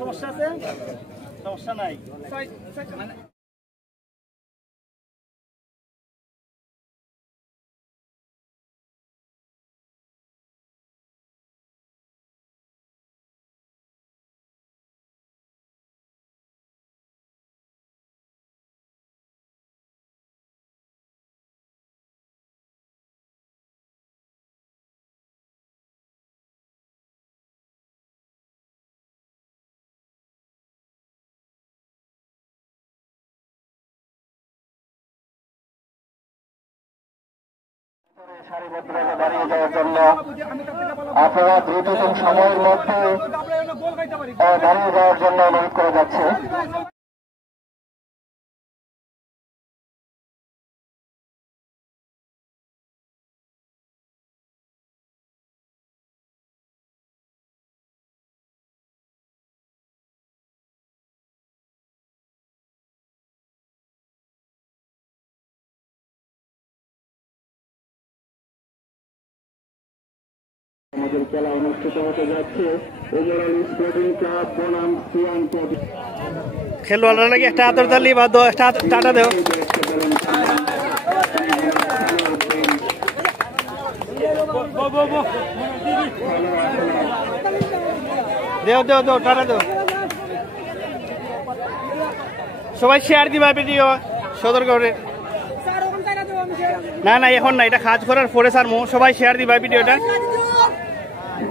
সমস্যা আছে, সমস্যা নাই। সারিবদ্ধভাবে দাঁড়িয়ে যাওয়ার জন্য আপনারা দ্রুততম সময়ের মধ্যে দাঁড়িয়ে যাওয়ার জন্য অনুরোধ করা যাচ্ছে। আমাদের খেলা অনুষ্ঠিত হতে যাচ্ছে ওভারঅল স্পোর্টিং ক্লাব বনাম সিয়ানকোট। খেলোয়াড়রা লাগে একটা হাতের তালি বা একটা টাটা দেও। দেও দেও দেও টাটা দেও। সবাই শেয়ার দিবা ভিডিও সদর করে। না না এখন না, এটা কাজ করার পরে স্যার সবাই শেয়ার দিবা ভিডিওটা।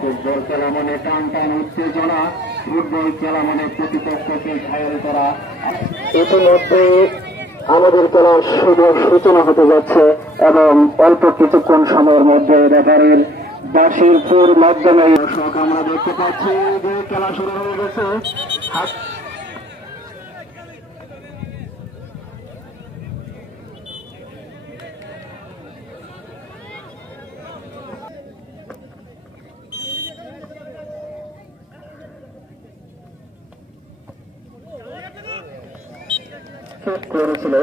ফুটবল খেলা মানে টান টান উত্তেজনা, ফুটবল খেলা মানে প্রতিপক্ষকে ঘায়েল করা। ইতিমধ্যে আমাদের খেলার শুভ সূচনা হতে যাচ্ছে এবং অল্প কিছুক্ষণ সময়ের মধ্যে রেফারির বাঁশির সুর মাধ্যমে দর্শক আমরা দেখতে পাচ্ছি যে খেলা শুরু হয়ে গেছে। করেছিল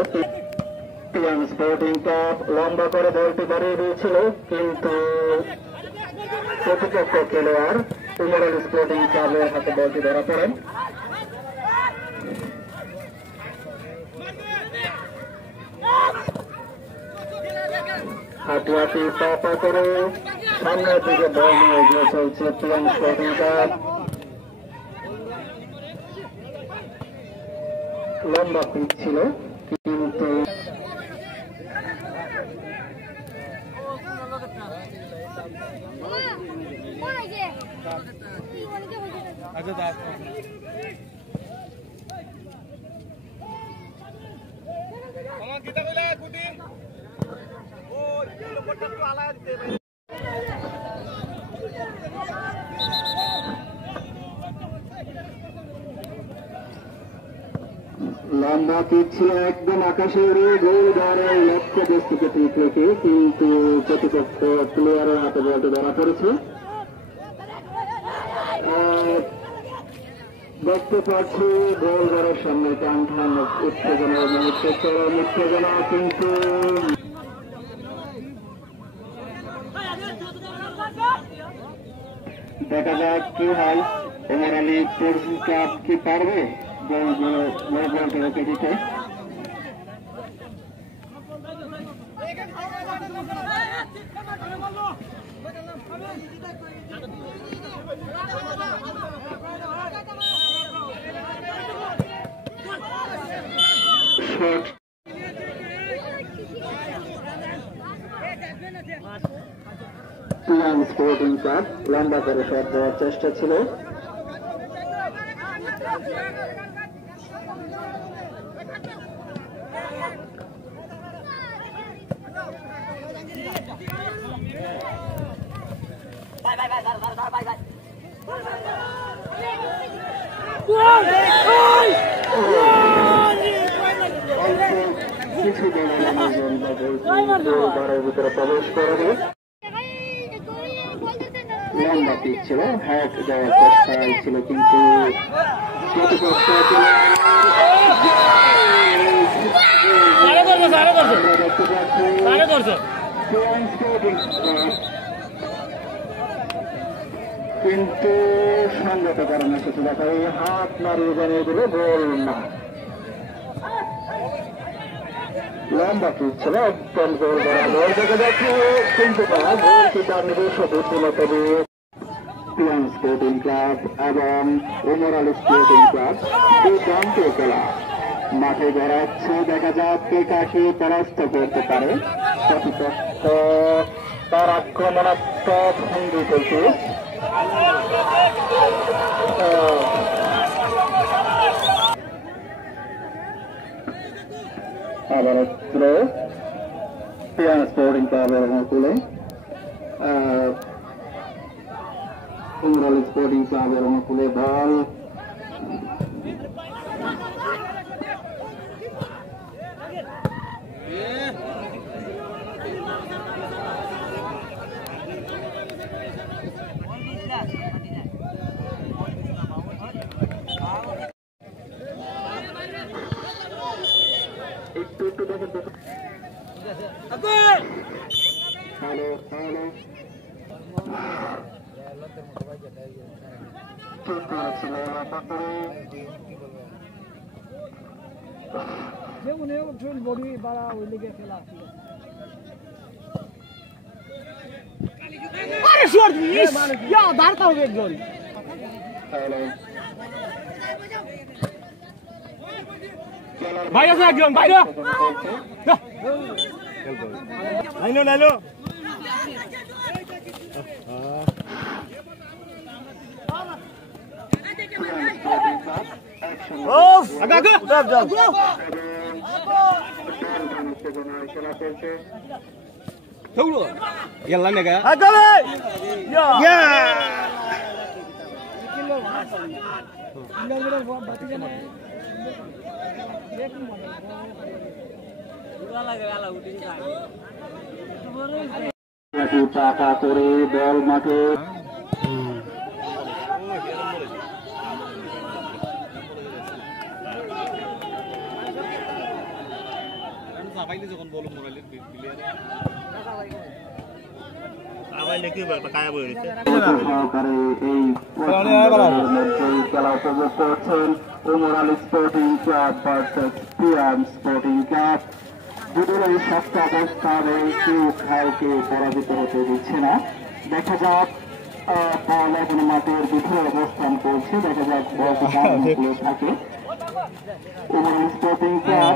স্পোর্টিং ক্লাব, লম্বা করে বলটি বাড়িয়ে দিয়েছিল কিন্তু প্রতিপক্ষ খেলোয়াড় ওভারঅল স্পোর্টিং ক্লাবের হাতে বলটি ধরা পড়েন। হাঁটি হাঁটি পা করে সামনের দিকে বল নিয়ে এগিয়ে চলছে স্পোর্টিং ক্লাব। লম্বা পিচ ছিল কিন্তু লম্বা পিচ ছিল একদম আকাশে উড়ে গোল দ্বারা লক্ষ্য বস্তুকে ঠিক রেখে কিন্তু প্রতিপক্ষ প্লেয়ারের হাতে বলটি ধরা পড়েছে। দেখতে পাচ্ছি গোলঘরের সামনে টান টান উত্তেজনার মুহূর্তে চরম উত্তেজনা, কিন্তু দেখা যাক কি হয়। ওমর আলী ক্লাব কি পারবে গোলটা রেখে দিতে? স্পোর্টিং ক্লাব লম্বা করে শট দেওয়ার চেষ্টা ছিল। কিছু দলের ভিতরে প্রবেশ করে লম্বা পিচ ছিল, হ্যাক দেওয়ার চেষ্টা ছিল, কিন্তু কিন্তু সংগত কারণে কিছু দেখা হাত নাড়িয়ে জানিয়ে দিল গোল না। লম্বা পিচ ছিল, একদম গোল বরাবর দেখা যাচ্ছে, কিন্তু গোল কিপার নিজস্ব বুদ্ধিমত্তা দিয়ে স্পোর্টিং ক্লাব এবং ওমর আলী স্পোর্টিং ক্লাব দুর্দান্ত খেলা মাঠে গড়াচ্ছে। দেখা যাক কে কাকে পরাস্ত করতে পারে। প্রতিপক্ষ তার আক্রমণাত্মক ভঙ্গি করছে, আবার স্পোর্টিং ক্লাবের অনুকূলে ওমর আলী স্পোর্টিং ক্লাবের অনুকূলে বল। একটু দেখেন হ্যালো হ্যালো বডি বাড়া ওই লেগে খেলা আরে শট মিস ইয়া দাঁড়াতে হবে একজন। ভাই আছে একজন ভাই না লাইলো লাইলো ওফ আগা আগা যাও যাও Thấu Gần lên này kìa. À tới đi. Yeah. টাকা করে বল মাঠে যখন বল মোরালের প্লেয়ার আবার লেখি কায়া বই রয়েছে সহকারে এই খেলা উপভোগ করছেন Omar Ali sporting club versus PM sporting club. দুটোর শক্ত অবস্থানে কেউ কাউকে পরাজিত হতে দিচ্ছে না। দেখা যাক বল এখন মাঠের ভিতরে অবস্থান করছে, দেখা যাক বলটি থাকে Omar Ali sporting club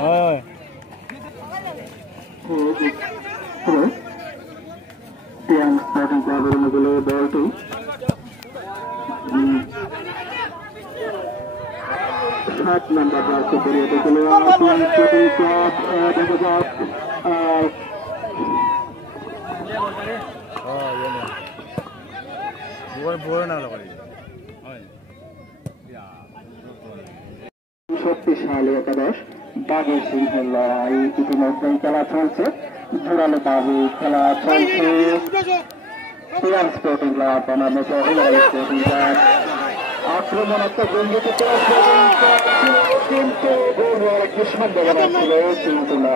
PM sporting ক্লাবের মধ্যে বলটি 7 নম্বর জার্সি পরিয়ে গেল পিএম স্পোর্টিং ক্লাব। দেখা যাক শক্তিশালী একাদশ বাঘের সিংহের লড়াই ইতিমধ্যেই খেলা চলছে, জোরালো ভাবে খেলা চলছে। পিএম স্পোর্টিং ক্লাব আমার মতো স্পোর্টিং ক্লাব আক্রমণাত্মক গম্ভীর কিন্তু গোল একটি সম্ভাবনা ছিল কিন্তু না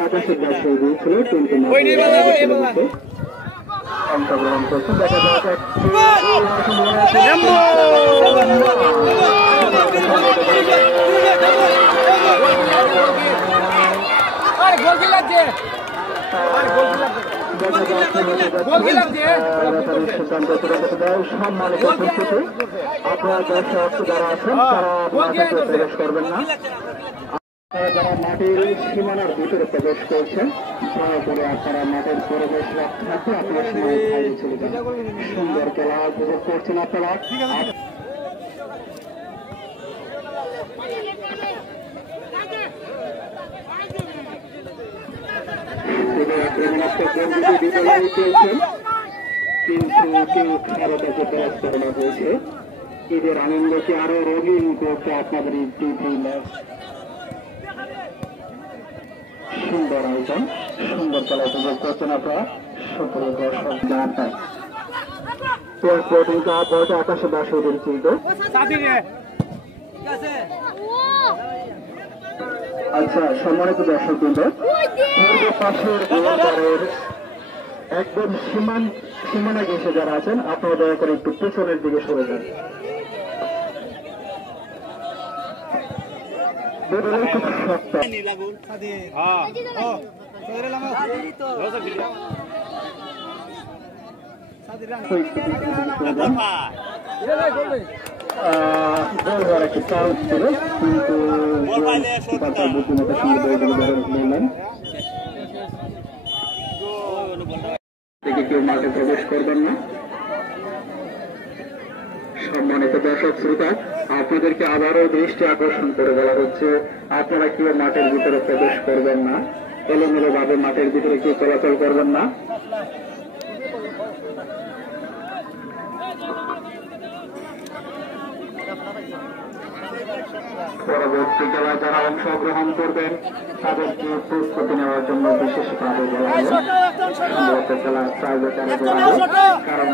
আকাশের বাসায় দিয়েছিল কিন্তু অংশগ্রহণ করছে দেখা যাক সম্মানিত উপস্থিতি আপনার দর্শক যারা আছেন তারা মাঠে প্রবেশ করবেন না যারা মাটির সীমানার ভিতরে প্রবেশ করছেন দয়া করে আপনারা মাঠের পরিবেশ রক্ষার্থে আপনার সময় বাইরে চলে যান সুন্দর খেলা উপভোগ করছেন আপনারা কিন্তু কেউ খারাপকে প্রয়াস করানো হয়েছে ঈদের আনন্দকে আরো রঙিন করতে আপনাদের এই টিভি ম্যাচ সুন্দর আয়োজন সুন্দর খেলা উপভোগ করছেন আপনারা সকল দর্শক জানান আকাশে বাসে চিন্ত আচ্ছা সম্মানিত দর্শক বৃন্দ পূর্ব পাশের গোলদারের একদম সীমানা ঘেঁষে যারা আছেন আপনারা দয়া করে একটু পেছনের দিকে সরে যান খুব শক্ত গোল হওয়ার একটি চান্স ছিল কিন্তু বুদ্ধিমত্তার সঙ্গে বললেন থেকে কেউ মাঠে প্রবেশ করবেন না সম্মানিত দর্শক শ্রোতা আপনাদেরকে আবারও দৃষ্টি আকর্ষণ করে বলা হচ্ছে আপনারা কেউ মাঠের ভিতরে প্রবেশ করবেন না এলোমেলো ভাবে মাঠের ভিতরে কেউ চলাচল করবেন না পরবর্তী খেলায় যারা অংশগ্রহণ করবেন তাদেরকে প্রস্তুতি নেওয়ার জন্য বিশেষভাবে বলা হলো খেলার কারণ